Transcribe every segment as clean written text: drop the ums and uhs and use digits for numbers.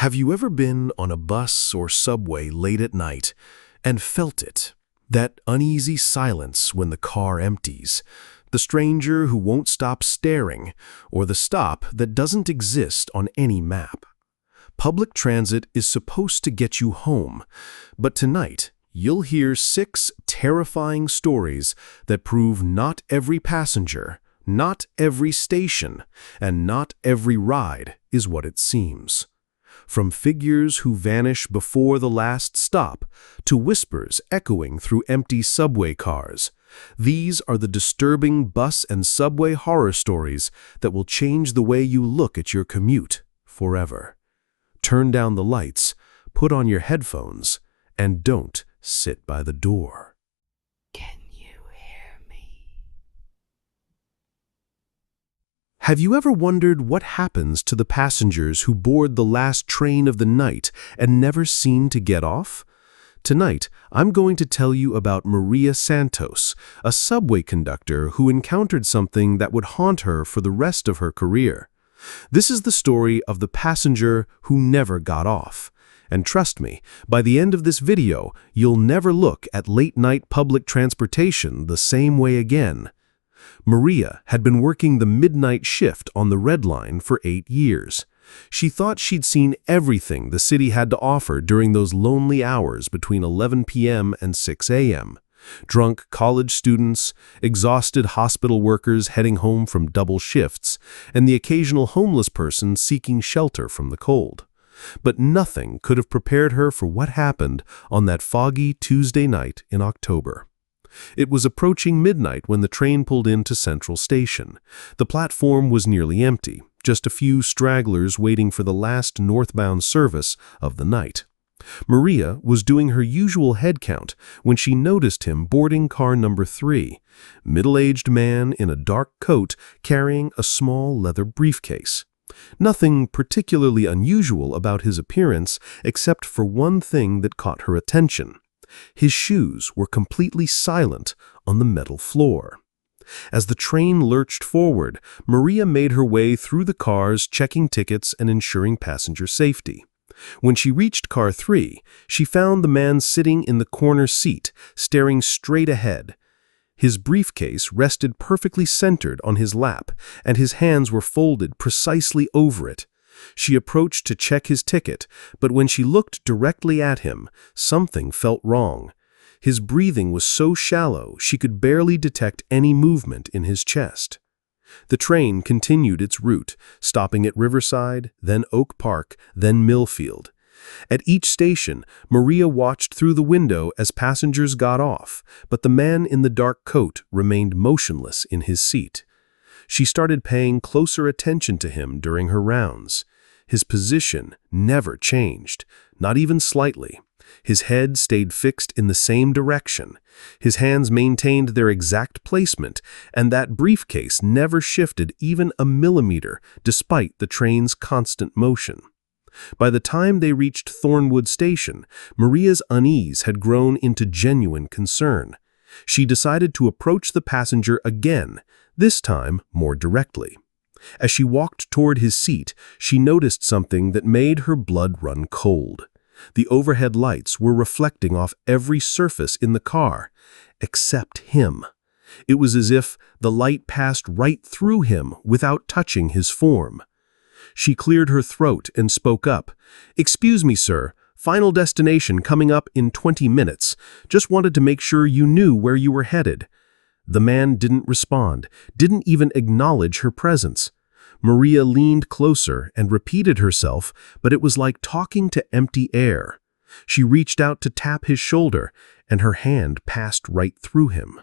Have you ever been on a bus or subway late at night and felt it? That uneasy silence when the car empties, the stranger who won't stop staring, or the stop that doesn't exist on any map. Public transit is supposed to get you home, but tonight you'll hear 6 terrifying stories that prove not every passenger, not every station, and not every ride is what it seems. From figures who vanish before the last stop to whispers echoing through empty subway cars, these are the disturbing bus and subway horror stories that will change the way you look at your commute forever. Turn down the lights, put on your headphones, and don't sit by the door. Can you hear me? Have you ever wondered what happens to the passengers who board the last train of the night and never seem to get off? Tonight, I'm going to tell you about Maria Santos, a subway conductor who encountered something that would haunt her for the rest of her career. This is the story of the passenger who never got off. And trust me, by the end of this video, you'll never look at late-night public transportation the same way again. Maria had been working the midnight shift on the Red Line for 8 years. She thought she'd seen everything the city had to offer during those lonely hours between 11 p.m. and 6 a.m. Drunk college students, exhausted hospital workers heading home from double shifts, and the occasional homeless person seeking shelter from the cold. But nothing could have prepared her for what happened on that foggy Tuesday night in October. It was approaching midnight when the train pulled into Central Station. The platform was nearly empty, just a few stragglers waiting for the last northbound service of the night. Maria was doing her usual head count when she noticed him boarding car number 3, middle-aged man in a dark coat carrying a small leather briefcase. Nothing particularly unusual about his appearance except for one thing that caught her attention. His shoes were completely silent on the metal floor. As the train lurched forward, Maria made her way through the cars, checking tickets and ensuring passenger safety. When she reached car 3, she found the man sitting in the corner seat, staring straight ahead. His briefcase rested perfectly centered on his lap, and his hands were folded precisely over it. She approached to check his ticket, but when she looked directly at him, something felt wrong. His breathing was so shallow she could barely detect any movement in his chest. The train continued its route, stopping at Riverside, then Oak Park, then Millfield. At each station, Maria watched through the window as passengers got off, but the man in the dark coat remained motionless in his seat. She started paying closer attention to him during her rounds. His position never changed, not even slightly. His head stayed fixed in the same direction. His hands maintained their exact placement, and that briefcase never shifted even a millimeter despite the train's constant motion. By the time they reached Thornwood Station, Maria's unease had grown into genuine concern. She decided to approach the passenger again, this time more directly. As she walked toward his seat, she noticed something that made her blood run cold. The overhead lights were reflecting off every surface in the car, except him. It was as if the light passed right through him without touching his form. She cleared her throat and spoke up. "Excuse me, sir. Final destination coming up in 20 minutes. Just wanted to make sure you knew where you were headed." The man didn't respond, didn't even acknowledge her presence. Maria leaned closer and repeated herself, but it was like talking to empty air. She reached out to tap his shoulder, and her hand passed right through him.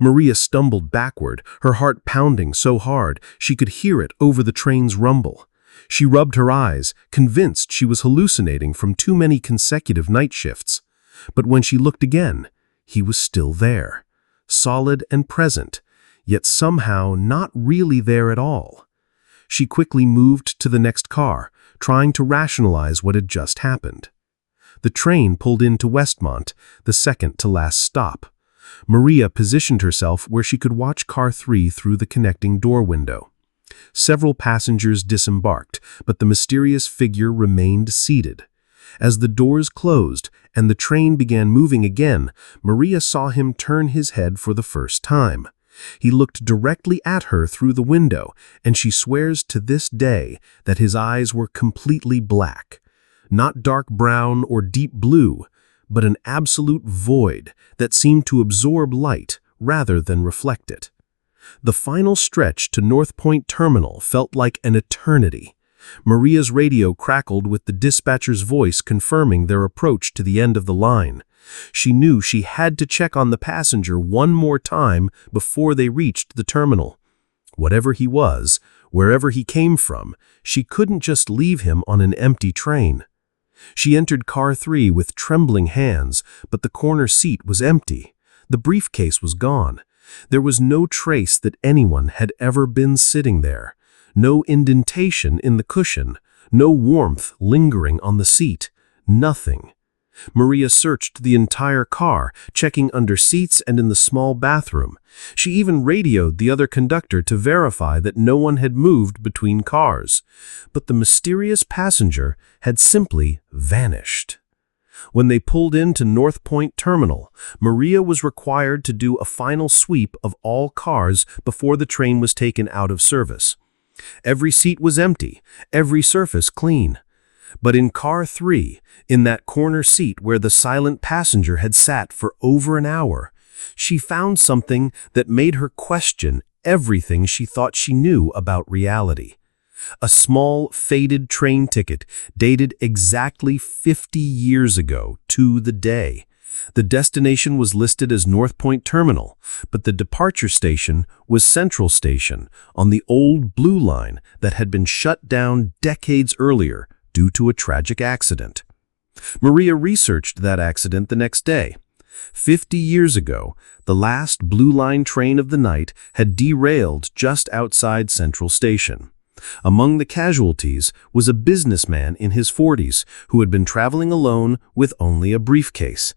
Maria stumbled backward, her heart pounding so hard she could hear it over the train's rumble. She rubbed her eyes, convinced she was hallucinating from too many consecutive night shifts. But when she looked again, he was still there, solid and present, yet somehow not really there at all. She quickly moved to the next car, trying to rationalize what had just happened. The train pulled into Westmont, the second to last stop. Maria positioned herself where she could watch car 3 through the connecting door window. Several passengers disembarked, but the mysterious figure remained seated. As the doors closed and the train began moving again, Maria saw him turn his head for the first time. He looked directly at her through the window, and she swears to this day that his eyes were completely black. Not dark brown or deep blue, but an absolute void that seemed to absorb light rather than reflect it. The final stretch to North Point Terminal felt like an eternity. Maria's radio crackled with the dispatcher's voice confirming their approach to the end of the line. She knew she had to check on the passenger one more time before they reached the terminal. Whatever he was, wherever he came from, she couldn't just leave him on an empty train. She entered car 3 with trembling hands, but the corner seat was empty. The briefcase was gone. There was no trace that anyone had ever been sitting there. No indentation in the cushion, no warmth lingering on the seat, nothing. Maria searched the entire car, checking under seats and in the small bathroom. She even radioed the other conductor to verify that no one had moved between cars. But the mysterious passenger had simply vanished. When they pulled into North Point Terminal, Maria was required to do a final sweep of all cars before the train was taken out of service. Every seat was empty, every surface clean. But in car 3, in that corner seat where the silent passenger had sat for over an hour, she found something that made her question everything she thought she knew about reality. A small, faded train ticket dated exactly 50 years ago to the day. The destination was listed as North Point Terminal, but the departure station was Central Station on the old Blue Line that had been shut down decades earlier due to a tragic accident. Maria researched that accident the next day. 50 years ago, the last Blue Line train of the night had derailed just outside Central Station. Among the casualties was a businessman in his 40s who had been traveling alone with only a briefcase.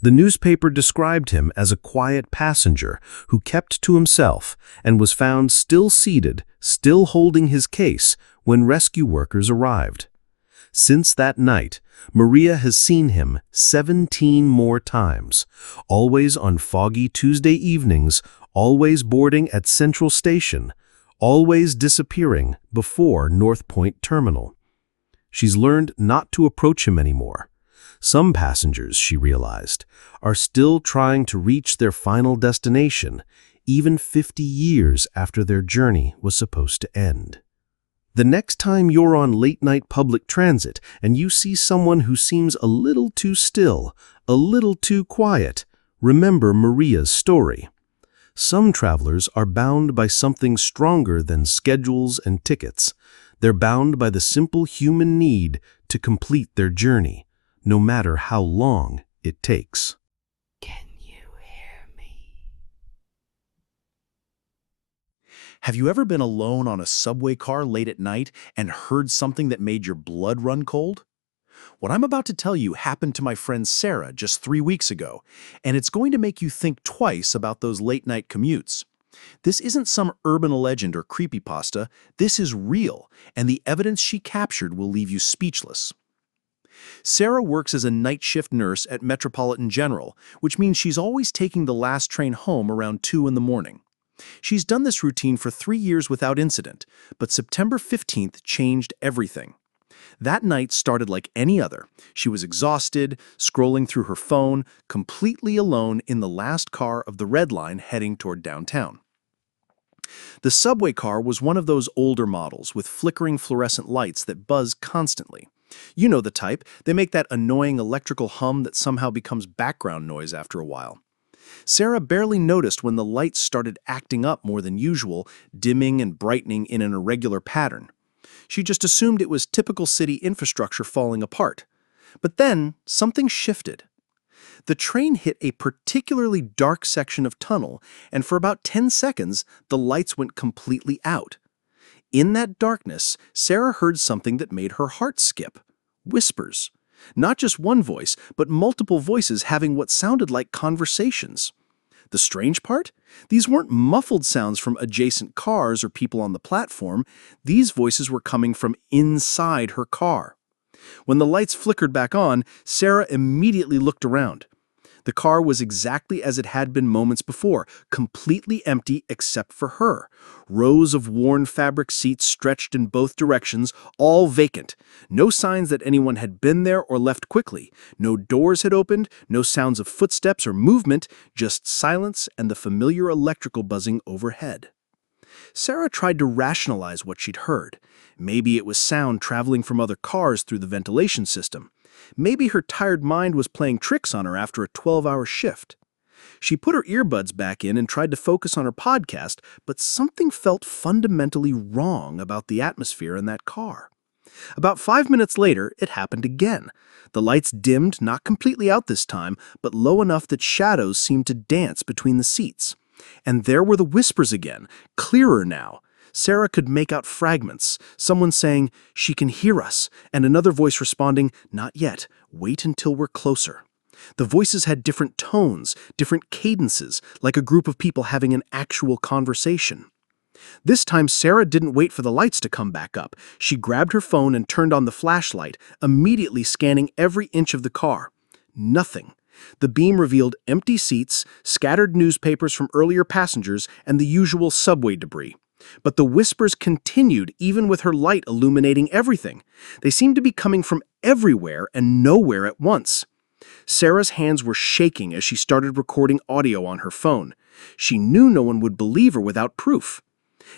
The newspaper described him as a quiet passenger who kept to himself and was found still seated, still holding his case when rescue workers arrived. Since that night, Maria has seen him 17 more times, always on foggy Tuesday evenings, always boarding at Central Station, always disappearing before North Point Terminal. She's learned not to approach him anymore. Some passengers, she realized, are still trying to reach their final destination, even 50 years after their journey was supposed to end. The next time you're on late-night public transit and you see someone who seems a little too still, a little too quiet, remember Maria's story. Some travelers are bound by something stronger than schedules and tickets. They're bound by the simple human need to complete their journey, no matter how long it takes. Can you hear me? Have you ever been alone on a subway car late at night and heard something that made your blood run cold? What I'm about to tell you happened to my friend Sarah just 3 weeks ago, and it's going to make you think twice about those late-night commutes. This isn't some urban legend or creepypasta, this is real, and the evidence she captured will leave you speechless. Sarah works as a night shift nurse at Metropolitan General, which means she's always taking the last train home around 2 in the morning. She's done this routine for 3 years without incident, but September 15th changed everything. That night started like any other. She was exhausted, scrolling through her phone, completely alone in the last car of the Red Line heading toward downtown. The subway car was one of those older models with flickering fluorescent lights that buzz constantly. You know the type, they make that annoying electrical hum that somehow becomes background noise after a while. Sarah barely noticed when the lights started acting up more than usual, dimming and brightening in an irregular pattern. She just assumed it was typical city infrastructure falling apart. But then, something shifted. The train hit a particularly dark section of tunnel, and for about 10 seconds, the lights went completely out. In that darkness, Sarah heard something that made her heart skip. Whispers. Not just one voice, but multiple voices having what sounded like conversations. The strange part? These weren't muffled sounds from adjacent cars or people on the platform. These voices were coming from inside her car. When the lights flickered back on, Sarah immediately looked around. The car was exactly as it had been moments before, completely empty except for her. Rows of worn fabric seats stretched in both directions, all vacant. No signs that anyone had been there or left quickly. No doors had opened, no sounds of footsteps or movement, just silence and the familiar electrical buzzing overhead. Sarah tried to rationalize what she'd heard. Maybe it was sound traveling from other cars through the ventilation system. Maybe her tired mind was playing tricks on her after a 12-hour shift. She put her earbuds back in and tried to focus on her podcast, but something felt fundamentally wrong about the atmosphere in that car. About 5 minutes later, it happened again. The lights dimmed, not completely out this time, but low enough that shadows seemed to dance between the seats. And there were the whispers again, clearer now. Sarah could make out fragments, someone saying, "She can hear us," and another voice responding, "Not yet, wait until we're closer." The voices had different tones, different cadences, like a group of people having an actual conversation. This time, Sarah didn't wait for the lights to come back up. She grabbed her phone and turned on the flashlight, immediately scanning every inch of the car. Nothing. The beam revealed empty seats, scattered newspapers from earlier passengers, and the usual subway debris. But the whispers continued even with her light illuminating everything. They seemed to be coming from everywhere and nowhere at once. Sarah's hands were shaking as she started recording audio on her phone. She knew no one would believe her without proof.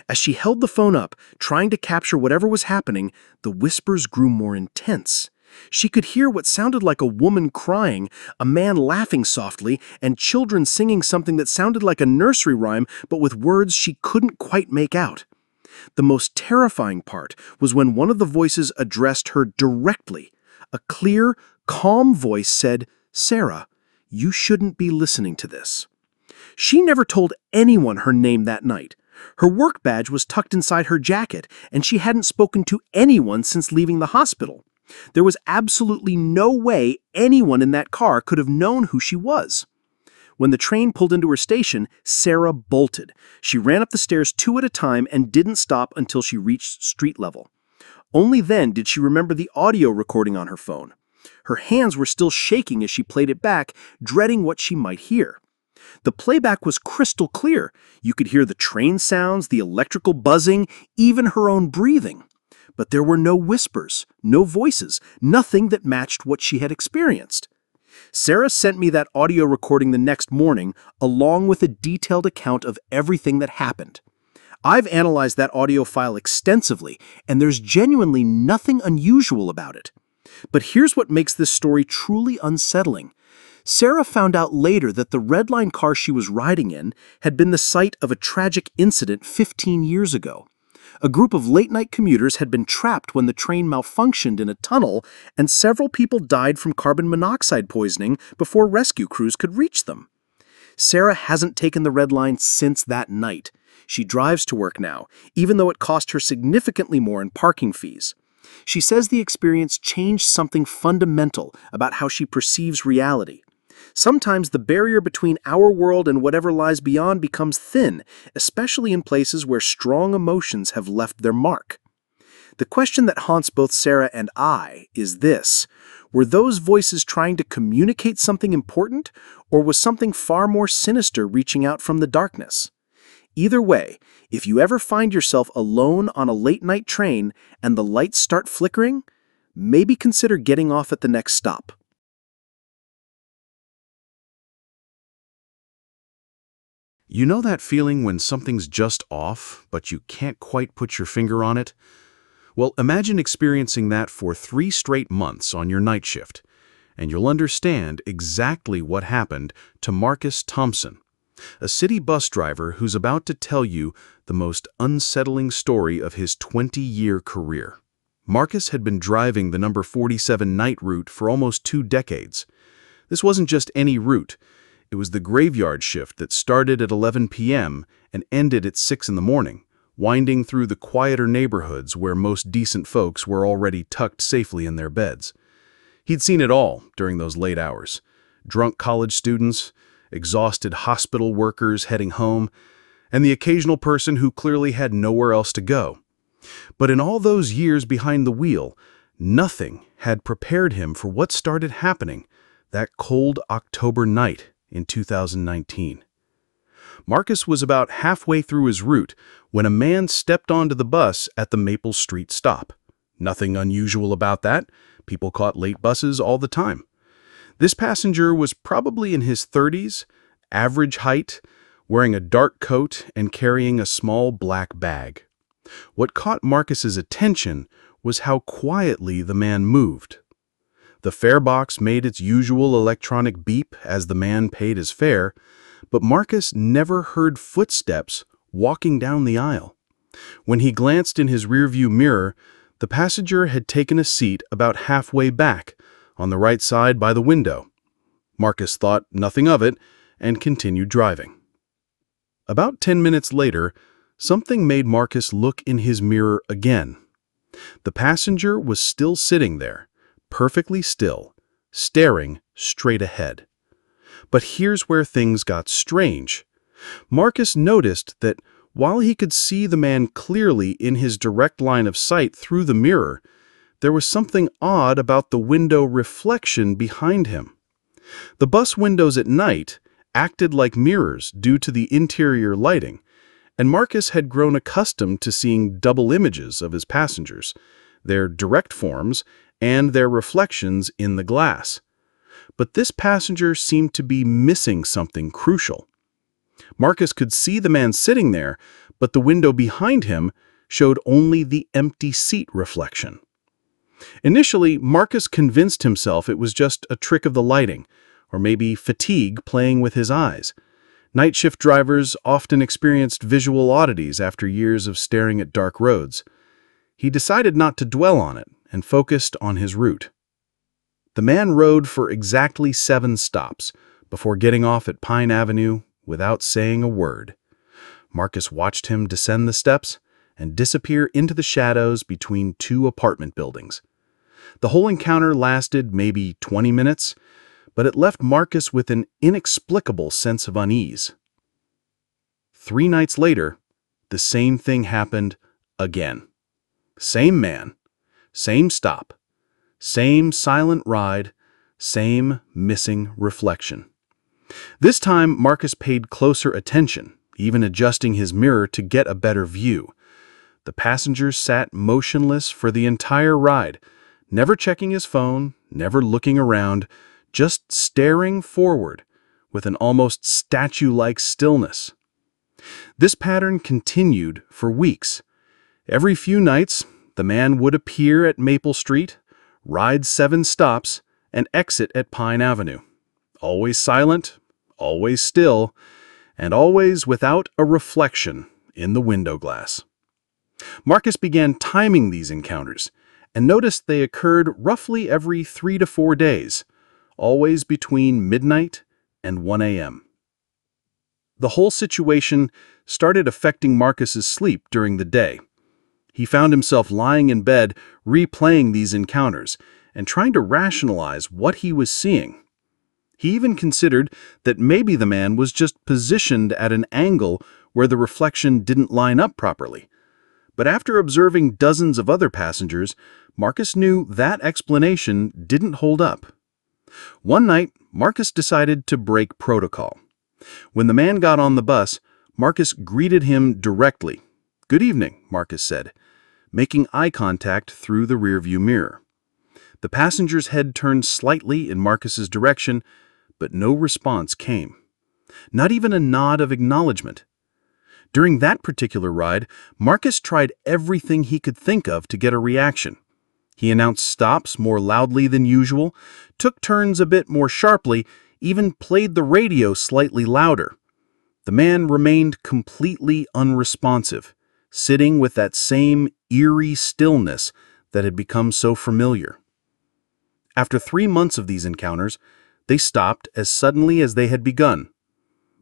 As she held the phone up, trying to capture whatever was happening, the whispers grew more intense. She could hear what sounded like a woman crying, a man laughing softly, and children singing something that sounded like a nursery rhyme but with words she couldn't quite make out. The most terrifying part was when one of the voices addressed her directly. A clear, calm voice said, "Sarah, you shouldn't be listening to this." She never told anyone her name that night. Her work badge was tucked inside her jacket, and she hadn't spoken to anyone since leaving the hospital. There was absolutely no way anyone in that car could have known who she was. When the train pulled into her station, Sarah bolted. She ran up the stairs 2 at a time and didn't stop until she reached street level. Only then did she remember the audio recording on her phone. Her hands were still shaking as she played it back, dreading what she might hear. The playback was crystal clear. You could hear the train sounds, the electrical buzzing, even her own breathing. But there were no whispers, no voices, nothing that matched what she had experienced. Sarah sent me that audio recording the next morning, along with a detailed account of everything that happened. I've analyzed that audio file extensively, and there's genuinely nothing unusual about it. But here's what makes this story truly unsettling. Sarah found out later that the Red Line car she was riding in had been the site of a tragic incident 15 years ago. A group of late-night commuters had been trapped when the train malfunctioned in a tunnel, and several people died from carbon monoxide poisoning before rescue crews could reach them. Sarah hasn't taken the Red Line since that night. She drives to work now, even though it cost her significantly more in parking fees. She says the experience changed something fundamental about how she perceives reality. Sometimes the barrier between our world and whatever lies beyond becomes thin, especially in places where strong emotions have left their mark. The question that haunts both Sarah and I is this: were those voices trying to communicate something important, or was something far more sinister reaching out from the darkness? Either way, if you ever find yourself alone on a late-night train and the lights start flickering, maybe consider getting off at the next stop. You know that feeling when something's just off, but you can't quite put your finger on it? Well, imagine experiencing that for 3 straight months on your night shift, and you'll understand exactly what happened to Marcus Thompson, a city bus driver who's about to tell you the most unsettling story of his 20-year career. Marcus had been driving the number 47 night route for almost 2 decades. This wasn't just any route. It was the graveyard shift that started at 11 p.m. and ended at 6 in the morning, winding through the quieter neighborhoods where most decent folks were already tucked safely in their beds. He'd seen it all during those late hours. Drunk college students, exhausted hospital workers heading home, and the occasional person who clearly had nowhere else to go. But in all those years behind the wheel, nothing had prepared him for what started happening that cold October night in 2019. Marcus was about halfway through his route when a man stepped onto the bus at the Maple Street stop. Nothing unusual about that. People caught late buses all the time. This passenger was probably in his 30s, average height, wearing a dark coat and carrying a small black bag. What caught Marcus's attention was how quietly the man moved. The fare box made its usual electronic beep as the man paid his fare, but Marcus never heard footsteps walking down the aisle. When he glanced in his rearview mirror, the passenger had taken a seat about halfway back, on the right side by the window. Marcus thought nothing of it and continued driving. About 10 minutes later, something made Marcus look in his mirror again. The passenger was still sitting there, perfectly still, staring straight ahead. But here's where things got strange. Marcus noticed that while he could see the man clearly in his direct line of sight through the mirror, there was something odd about the window reflection behind him. The bus windows at night acted like mirrors due to the interior lighting, and Marcus had grown accustomed to seeing double images of his passengers, their direct forms and their reflections in the glass. But this passenger seemed to be missing something crucial. Marcus could see the man sitting there, but the window behind him showed only the empty seat reflection. Initially, Marcus convinced himself it was just a trick of the lighting, or maybe fatigue playing with his eyes. Night shift drivers often experienced visual oddities after years of staring at dark roads. He decided not to dwell on it and focused on his route. The man rode for exactly 7 stops before getting off at Pine Avenue without saying a word. Marcus watched him descend the steps and disappear into the shadows between 2 apartment buildings. The whole encounter lasted maybe 20 minutes, but it left Marcus with an inexplicable sense of unease. 3 nights later, the same thing happened again. Same man, same stop, same silent ride, same missing reflection. This time, Marcus paid closer attention, even adjusting his mirror to get a better view. The passenger sat motionless for the entire ride, never checking his phone, never looking around, just staring forward with an almost statue-like stillness. This pattern continued for weeks. Every few nights, the man would appear at Maple Street, ride 7 stops, and exit at Pine Avenue. Always silent, always still, and always without a reflection in the window glass. Marcus began timing these encounters and noticed they occurred roughly every 3 to 4 days, always between midnight and 1 a.m. The whole situation started affecting Marcus's sleep during the day. He found himself lying in bed, replaying these encounters and trying to rationalize what he was seeing. He even considered that maybe the man was just positioned at an angle where the reflection didn't line up properly. But after observing dozens of other passengers, Marcus knew that explanation didn't hold up. One night, Marcus decided to break protocol. When the man got on the bus, Marcus greeted him directly. "Good evening," Marcus said, making eye contact through the rearview mirror. The passenger's head turned slightly in Marcus's direction, but no response came. Not even a nod of acknowledgement. During that particular ride, Marcus tried everything he could think of to get a reaction. He announced stops more loudly than usual, took turns a bit more sharply, even played the radio slightly louder. The man remained completely unresponsive, sitting with that same eerie stillness that had become so familiar. After 3 months of these encounters, they stopped as suddenly as they had begun.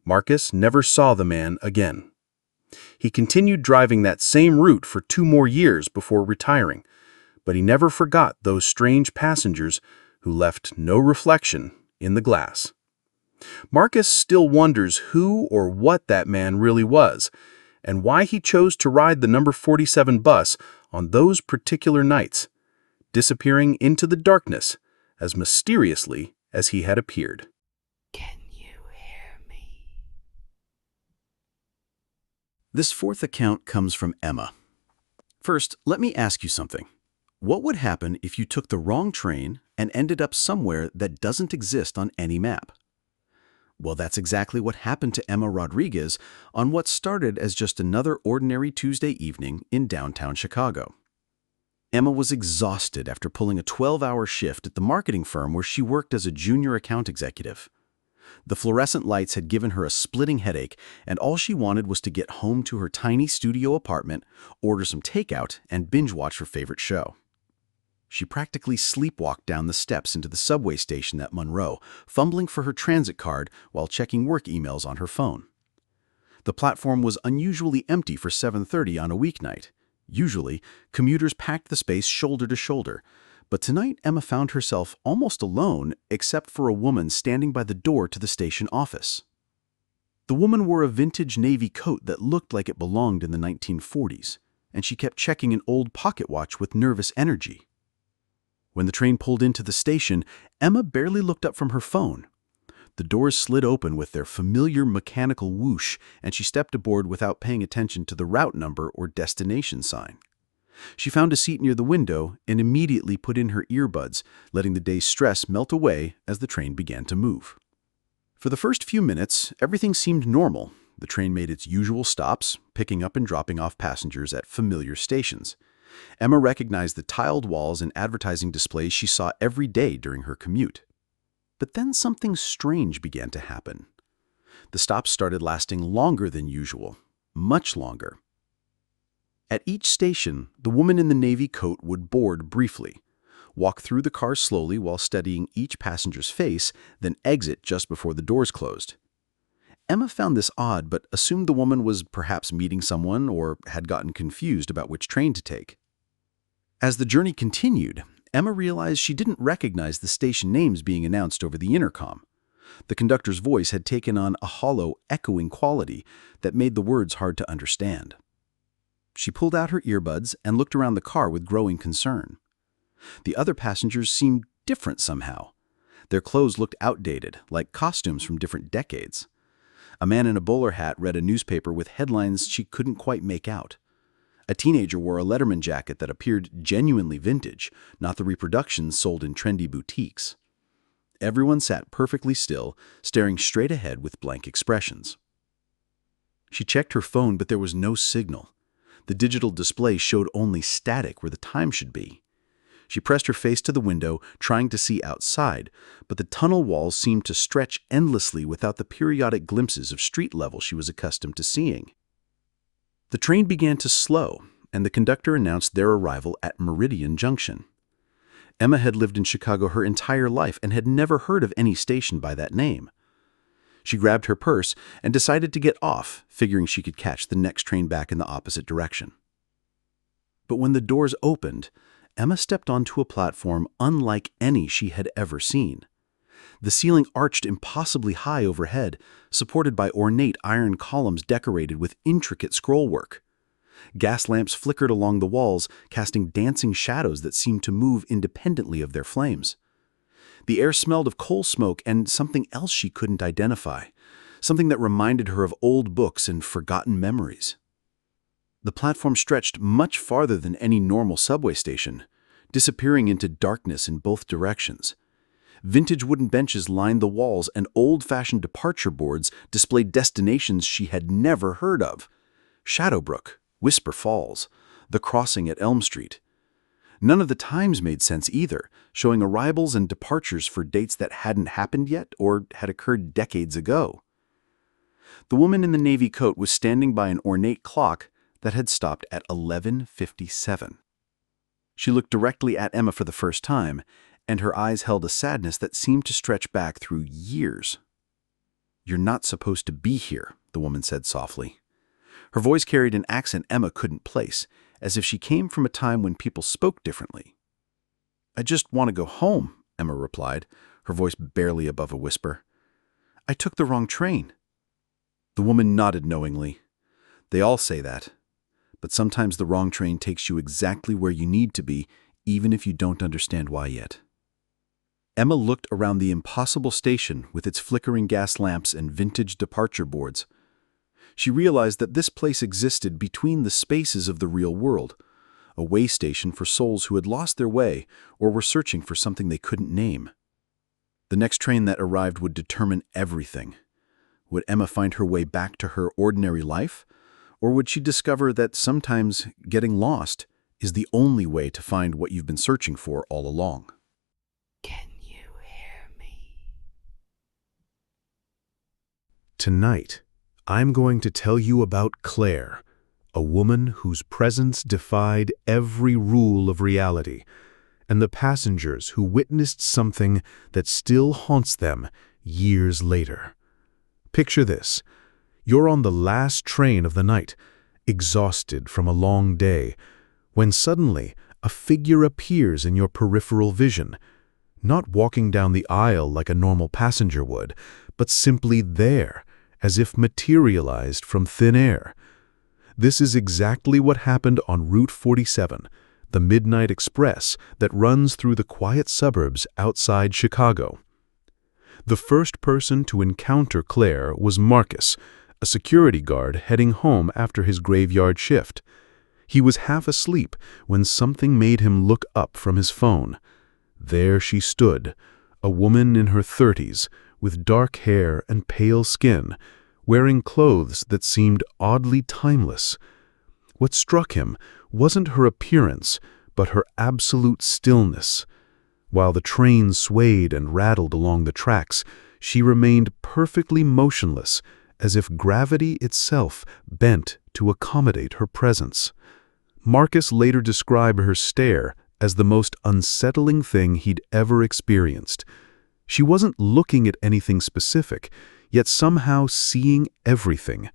Marcus never saw the man again. He continued driving that same route for 2 more years before retiring, but he never forgot those strange passengers who left no reflection in the glass. Marcus still wonders who or what that man really was, and why he chose to ride the number 47 bus on those particular nights, disappearing into the darkness as mysteriously as he had appeared. Can you hear me? This fourth account comes from Emma. First, let me ask you something. What would happen if you took the wrong train and ended up somewhere that doesn't exist on any map? Well, that's exactly what happened to Emma Rodriguez on what started as just another ordinary Tuesday evening in downtown Chicago. Emma was exhausted after pulling a 12-hour shift at the marketing firm where she worked as a junior account executive. The fluorescent lights had given her a splitting headache, and all she wanted was to get home to her tiny studio apartment, order some takeout, and binge-watch her favorite show. She practically sleepwalked down the steps into the subway station at Monroe, fumbling for her transit card while checking work emails on her phone. The platform was unusually empty for 7:30 on a weeknight. Usually, commuters packed the space shoulder to shoulder, but tonight Emma found herself almost alone except for a woman standing by the door to the station office. The woman wore a vintage navy coat that looked like it belonged in the 1940s, and she kept checking an old pocket watch with nervous energy. When the train pulled into the station, Emma barely looked up from her phone. The doors slid open with their familiar mechanical whoosh, and she stepped aboard without paying attention to the route number or destination sign. She found a seat near the window and immediately put in her earbuds, letting the day's stress melt away as the train began to move. For the first few minutes, everything seemed normal. The train made its usual stops, picking up and dropping off passengers at familiar stations. Emma recognized the tiled walls and advertising displays she saw every day during her commute. But then something strange began to happen. The stops started lasting longer than usual, much longer. At each station, the woman in the navy coat would board briefly, walk through the car slowly while studying each passenger's face, then exit just before the doors closed. Emma found this odd but assumed the woman was perhaps meeting someone or had gotten confused about which train to take. As the journey continued, Emma realized she didn't recognize the station names being announced over the intercom. The conductor's voice had taken on a hollow, echoing quality that made the words hard to understand. She pulled out her earbuds and looked around the car with growing concern. The other passengers seemed different somehow. Their clothes looked outdated, like costumes from different decades. A man in a bowler hat read a newspaper with headlines she couldn't quite make out. A teenager wore a Letterman jacket that appeared genuinely vintage, not the reproductions sold in trendy boutiques. Everyone sat perfectly still, staring straight ahead with blank expressions. She checked her phone, but there was no signal. The digital display showed only static where the time should be. She pressed her face to the window, trying to see outside, but the tunnel walls seemed to stretch endlessly without the periodic glimpses of street level she was accustomed to seeing. The train began to slow, and the conductor announced their arrival at Meridian Junction. Emma had lived in Chicago her entire life and had never heard of any station by that name. She grabbed her purse and decided to get off, figuring she could catch the next train back in the opposite direction. But when the doors opened, Emma stepped onto a platform unlike any she had ever seen. The ceiling arched impossibly high overhead, supported by ornate iron columns decorated with intricate scrollwork. Gas lamps flickered along the walls, casting dancing shadows that seemed to move independently of their flames. The air smelled of coal smoke and something else she couldn't identify, something that reminded her of old books and forgotten memories. The platform stretched much farther than any normal subway station, disappearing into darkness in both directions. Vintage wooden benches lined the walls, and old-fashioned departure boards displayed destinations she had never heard of. Shadowbrook, Whisper Falls, the crossing at Elm Street. None of the times made sense either, showing arrivals and departures for dates that hadn't happened yet or had occurred decades ago. The woman in the navy coat was standing by an ornate clock that had stopped at 11:57. She looked directly at Emma for the first time, and her eyes held a sadness that seemed to stretch back through years. "You're not supposed to be here," the woman said softly. Her voice carried an accent Emma couldn't place, as if she came from a time when people spoke differently. "I just want to go home," Emma replied, her voice barely above a whisper. I took the wrong train." The woman nodded knowingly. They all say that. But sometimes the wrong train takes you exactly where you need to be, even if you don't understand why yet. Emma looked around the impossible station with its flickering gas lamps and vintage departure boards. She realized that this place existed between the spaces of the real world, a way station for souls who had lost their way or were searching for something they couldn't name. The next train that arrived would determine everything. Would Emma find her way back to her ordinary life? Or would she discover that sometimes getting lost is the only way to find what you've been searching for all along? Can you hear me? Tonight, I'm going to tell you about Claire, a woman whose presence defied every rule of reality, and the passengers who witnessed something that still haunts them years later. Picture this. You're on the last train of the night, exhausted from a long day, when suddenly a figure appears in your peripheral vision, not walking down the aisle like a normal passenger would, but simply there, as if materialized from thin air. This is exactly what happened on Route 47, the Midnight Express that runs through the quiet suburbs outside Chicago. The first person to encounter Claire was Marcus, a security guard heading home after his graveyard shift. He was half asleep when something made him look up from his phone. There she stood, a woman in her 30s, with dark hair and pale skin, wearing clothes that seemed oddly timeless. What struck him wasn't her appearance, but her absolute stillness. While the train swayed and rattled along the tracks, she remained perfectly motionless, as if gravity itself bent to accommodate her presence. Marcus later described her stare as the most unsettling thing he'd ever experienced. She wasn't looking at anything specific, yet somehow seeing everything.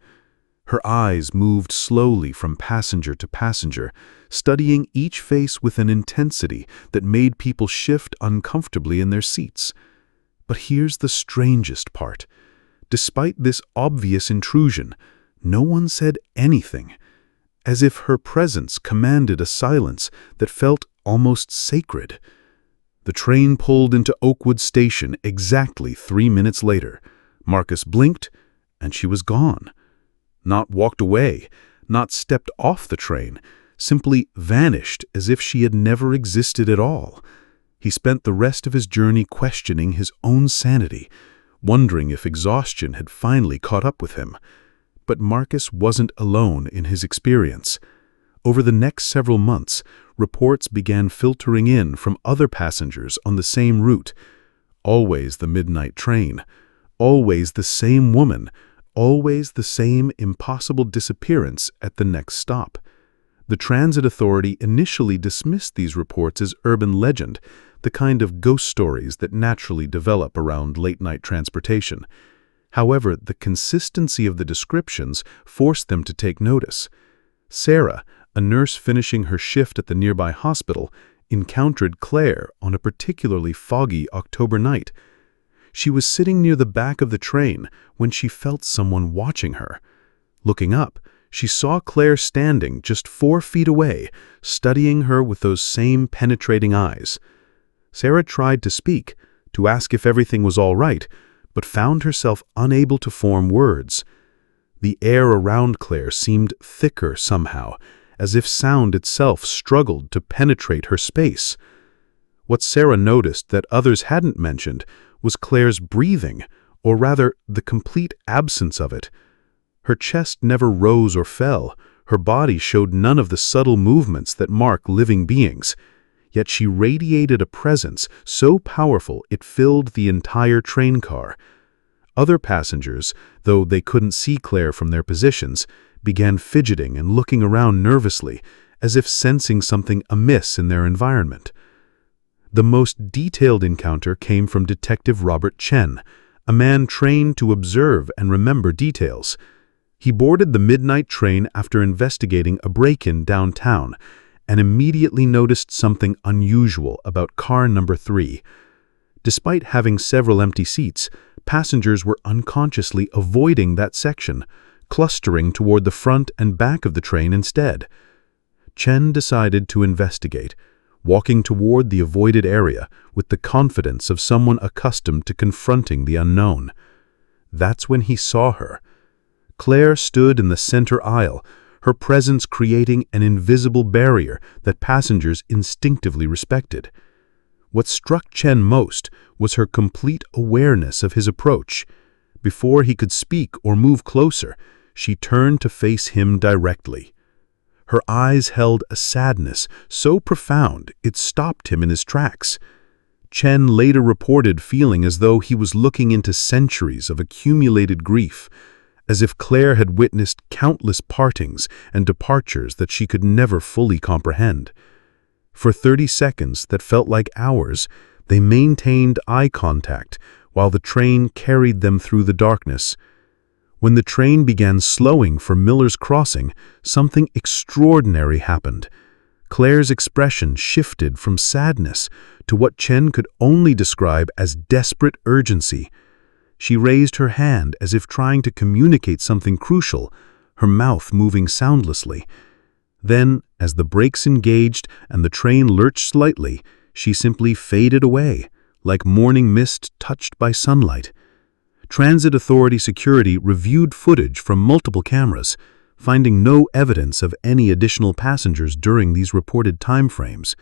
Her eyes moved slowly from passenger to passenger, studying each face with an intensity that made people shift uncomfortably in their seats. But here's the strangest part. Despite this obvious intrusion, no one said anything, as if her presence commanded a silence that felt almost sacred. The train pulled into Oakwood Station exactly 3 minutes later. Marcus blinked, and she was gone. Not walked away, not stepped off the train, simply vanished as if she had never existed at all. He spent the rest of his journey questioning his own sanity, wondering if exhaustion had finally caught up with him. But Marcus wasn't alone in his experience. Over the next several months, reports began filtering in from other passengers on the same route. Always the midnight train. Always the same woman. Always the same impossible disappearance at the next stop. The transit authority initially dismissed these reports as urban legend, the kind of ghost stories that naturally develop around late-night transportation. However, the consistency of the descriptions forced them to take notice. Sarah, a nurse finishing her shift at the nearby hospital, encountered Claire on a particularly foggy October night. She was sitting near the back of the train when she felt someone watching her. Looking up, she saw Claire standing just 4 feet away, studying her with those same penetrating eyes. Sarah tried to speak, to ask if everything was all right, but found herself unable to form words. The air around Claire seemed thicker somehow, as if sound itself struggled to penetrate her space. What Sarah noticed that others hadn't mentioned was Claire's breathing, or rather, the complete absence of it. Her chest never rose or fell, her body showed none of the subtle movements that mark living beings. Yet she radiated a presence so powerful it filled the entire train car. Other passengers, though they couldn't see Claire from their positions, began fidgeting and looking around nervously, as if sensing something amiss in their environment. The most detailed encounter came from Detective Robert Chen, a man trained to observe and remember details. He boarded the midnight train after investigating a break-in downtown, and immediately noticed something unusual about car number 3. Despite having several empty seats, passengers were unconsciously avoiding that section, clustering toward the front and back of the train instead. Chen decided to investigate, walking toward the avoided area with the confidence of someone accustomed to confronting the unknown. That's when he saw her. Claire stood in the center aisle, her presence creating an invisible barrier that passengers instinctively respected. What struck Chen most was her complete awareness of his approach. Before he could speak or move closer, she turned to face him directly. Her eyes held a sadness so profound it stopped him in his tracks. Chen later reported feeling as though he was looking into centuries of accumulated grief, as if Claire had witnessed countless partings and departures that she could never fully comprehend. For 30 seconds that felt like hours, they maintained eye contact while the train carried them through the darkness. When the train began slowing for Miller's Crossing, something extraordinary happened. Claire's expression shifted from sadness to what Chen could only describe as desperate urgency. She raised her hand as if trying to communicate something crucial, her mouth moving soundlessly. Then, as the brakes engaged and the train lurched slightly, she simply faded away, like morning mist touched by sunlight. Transit Authority security reviewed footage from multiple cameras, finding no evidence of any additional passengers during these reported timeframes.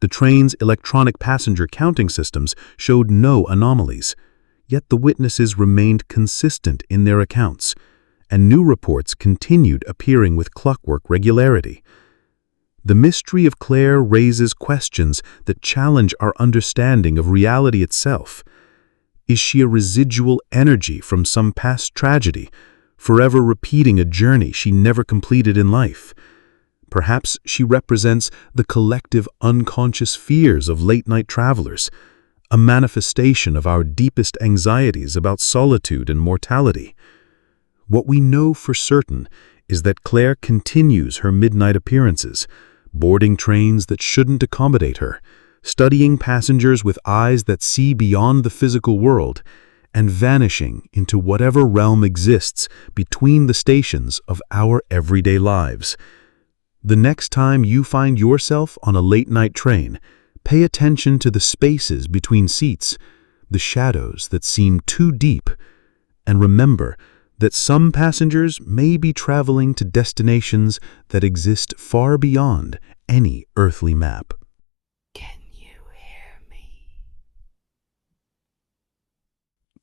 The train's electronic passenger counting systems showed no anomalies, yet the witnesses remained consistent in their accounts, and new reports continued appearing with clockwork regularity. The mystery of Claire raises questions that challenge our understanding of reality itself. Is she a residual energy from some past tragedy, forever repeating a journey she never completed in life? Perhaps she represents the collective unconscious fears of late-night travelers, a manifestation of our deepest anxieties about solitude and mortality. What we know for certain is that Claire continues her midnight appearances, boarding trains that shouldn't accommodate her, studying passengers with eyes that see beyond the physical world, and vanishing into whatever realm exists between the stations of our everyday lives. The next time you find yourself on a late-night train, pay attention to the spaces between seats, the shadows that seem too deep, and remember that some passengers may be traveling to destinations that exist far beyond any earthly map. Can you hear me?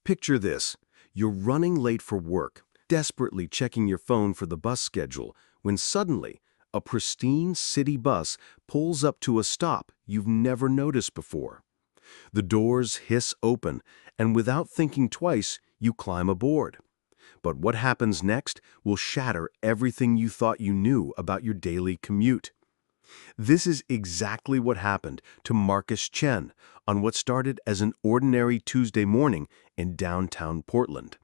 Picture this. You're running late for work, desperately checking your phone for the bus schedule, when suddenly a pristine city bus pulls up to a stop you've never noticed before. The doors hiss open, and without thinking twice, you climb aboard. But what happens next will shatter everything you thought you knew about your daily commute. This is exactly what happened to Marcus Chen on what started as an ordinary Tuesday morning in downtown Portland.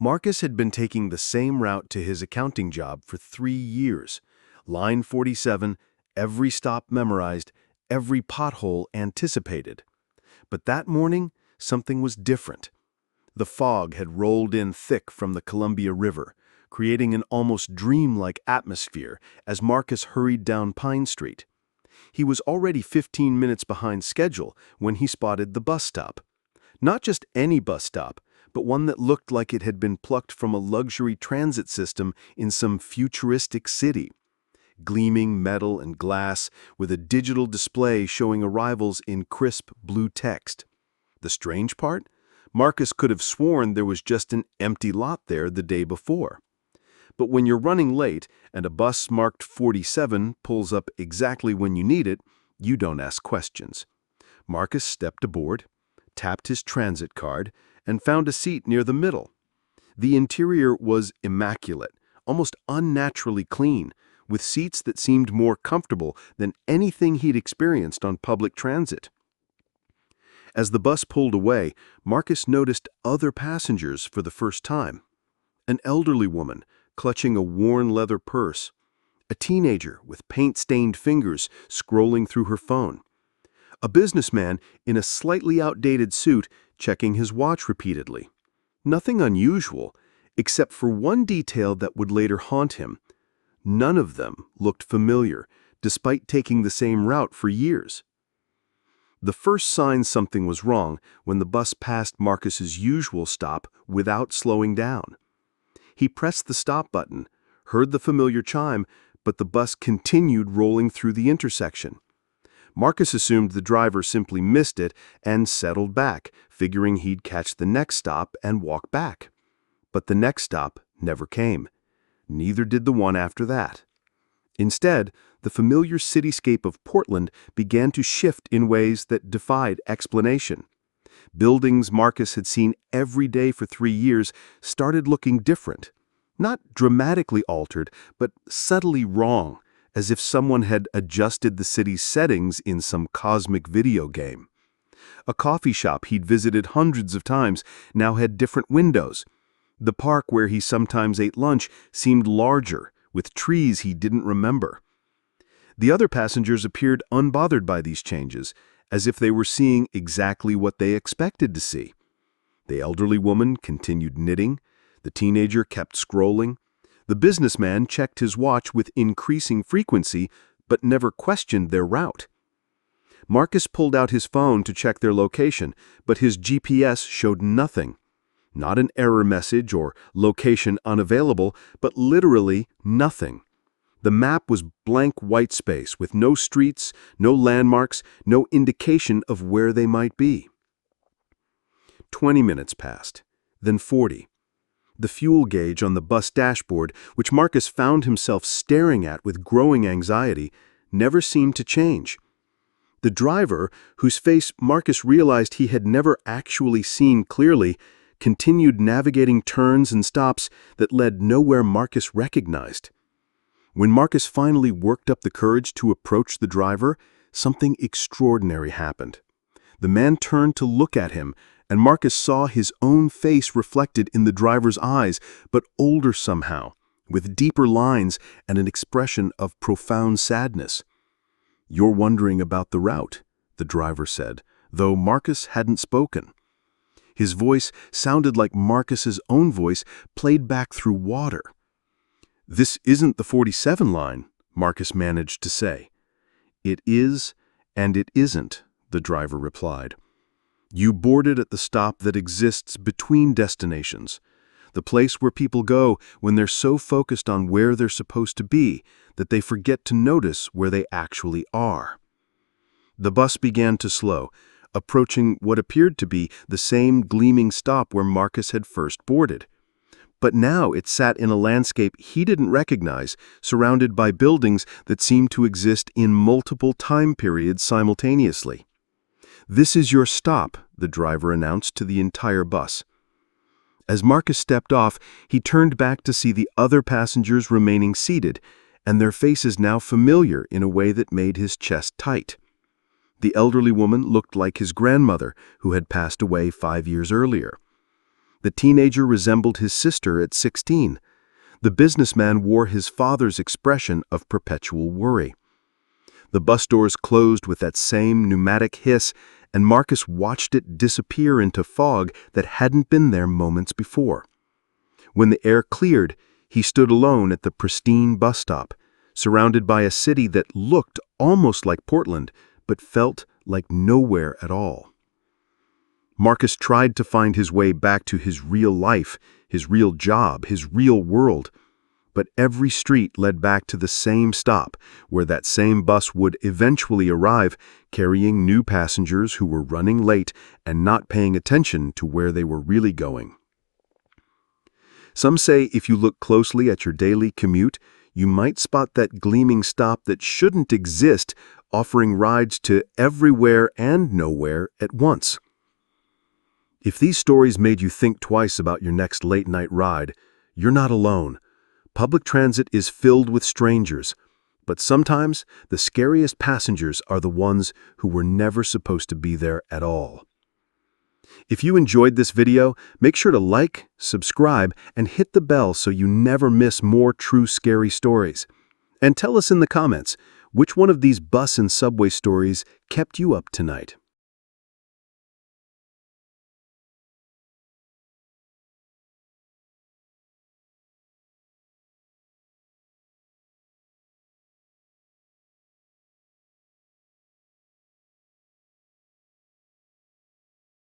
Marcus had been taking the same route to his accounting job for 3 years. Line 47, every stop memorized, every pothole anticipated. But that morning, something was different. The fog had rolled in thick from the Columbia River, creating an almost dreamlike atmosphere as Marcus hurried down Pine Street. He was already 15 minutes behind schedule when he spotted the bus stop. Not just any bus stop, but one that looked like it had been plucked from a luxury transit system in some futuristic city. Gleaming metal and glass with a digital display showing arrivals in crisp blue text. The strange part? Marcus could have sworn there was just an empty lot there the day before. But when you're running late and a bus marked 47 pulls up exactly when you need it, you don't ask questions. Marcus stepped aboard, tapped his transit card, and found a seat near the middle. The interior was immaculate, almost unnaturally clean, with seats that seemed more comfortable than anything he'd experienced on public transit. As the bus pulled away, Marcus noticed other passengers for the first time. An elderly woman clutching a worn leather purse, a teenager with paint-stained fingers scrolling through her phone, a businessman in a slightly outdated suit checking his watch repeatedly. Nothing unusual, except for one detail that would later haunt him. None of them looked familiar, despite taking the same route for years. The first sign something was wrong when the bus passed Marcus's usual stop without slowing down. He pressed the stop button, heard the familiar chime, but the bus continued rolling through the intersection. Marcus assumed the driver simply missed it and settled back, figuring he'd catch the next stop and walk back. But the next stop never came. Neither did the one after that. Instead, the familiar cityscape of Portland began to shift in ways that defied explanation. Buildings Marcus had seen every day for 3 years started looking different. Not dramatically altered, but subtly wrong, as if someone had adjusted the city's settings in some cosmic video game. A coffee shop he'd visited hundreds of times now had different windows. The park where he sometimes ate lunch seemed larger, with trees he didn't remember. The other passengers appeared unbothered by these changes, as if they were seeing exactly what they expected to see. The elderly woman continued knitting. The teenager kept scrolling. The businessman checked his watch with increasing frequency, but never questioned their route. Marcus pulled out his phone to check their location, but his GPS showed nothing. Not an error message or location unavailable, but literally nothing. The map was blank white space with no streets, no landmarks, no indication of where they might be. 20 minutes passed, then 40. The fuel gauge on the bus dashboard, which Marcus found himself staring at with growing anxiety, never seemed to change. The driver, whose face Marcus realized he had never actually seen clearly, continued navigating turns and stops that led nowhere Marcus recognized. When Marcus finally worked up the courage to approach the driver, something extraordinary happened. The man turned to look at him, and Marcus saw his own face reflected in the driver's eyes, but older somehow, with deeper lines and an expression of profound sadness. "You're wondering about the route," the driver said, though Marcus hadn't spoken. His voice sounded like Marcus's own voice played back through water. "This isn't the 47 line," Marcus managed to say. "It is, and it isn't," the driver replied. "You boarded at the stop that exists between destinations, the place where people go when they're so focused on where they're supposed to be that they forget to notice where they actually are." The bus began to slow, approaching what appeared to be the same gleaming stop where Marcus had first boarded. But now it sat in a landscape he didn't recognize, surrounded by buildings that seemed to exist in multiple time periods simultaneously. "This is your stop," the driver announced to the entire bus. As Marcus stepped off, he turned back to see the other passengers remaining seated, and their faces now familiar in a way that made his chest tight. The elderly woman looked like his grandmother, who had passed away 5 years earlier. The teenager resembled his sister at 16. The businessman wore his father's expression of perpetual worry. The bus doors closed with that same pneumatic hiss, and Marcus watched it disappear into fog that hadn't been there moments before. When the air cleared, he stood alone at the pristine bus stop, surrounded by a city that looked almost like Portland, but felt like nowhere at all. Marcus tried to find his way back to his real life, his real job, his real world. But every street led back to the same stop, where that same bus would eventually arrive, carrying new passengers who were running late and not paying attention to where they were really going. Some say if you look closely at your daily commute, you might spot that gleaming stop that shouldn't exist, offering rides to everywhere and nowhere at once. If these stories made you think twice about your next late-night ride, you're not alone. Public transit is filled with strangers, but sometimes the scariest passengers are the ones who were never supposed to be there at all. If you enjoyed this video, make sure to like, subscribe, and hit the bell so you never miss more true scary stories. And tell us in the comments, which one of these bus and subway stories kept you up tonight?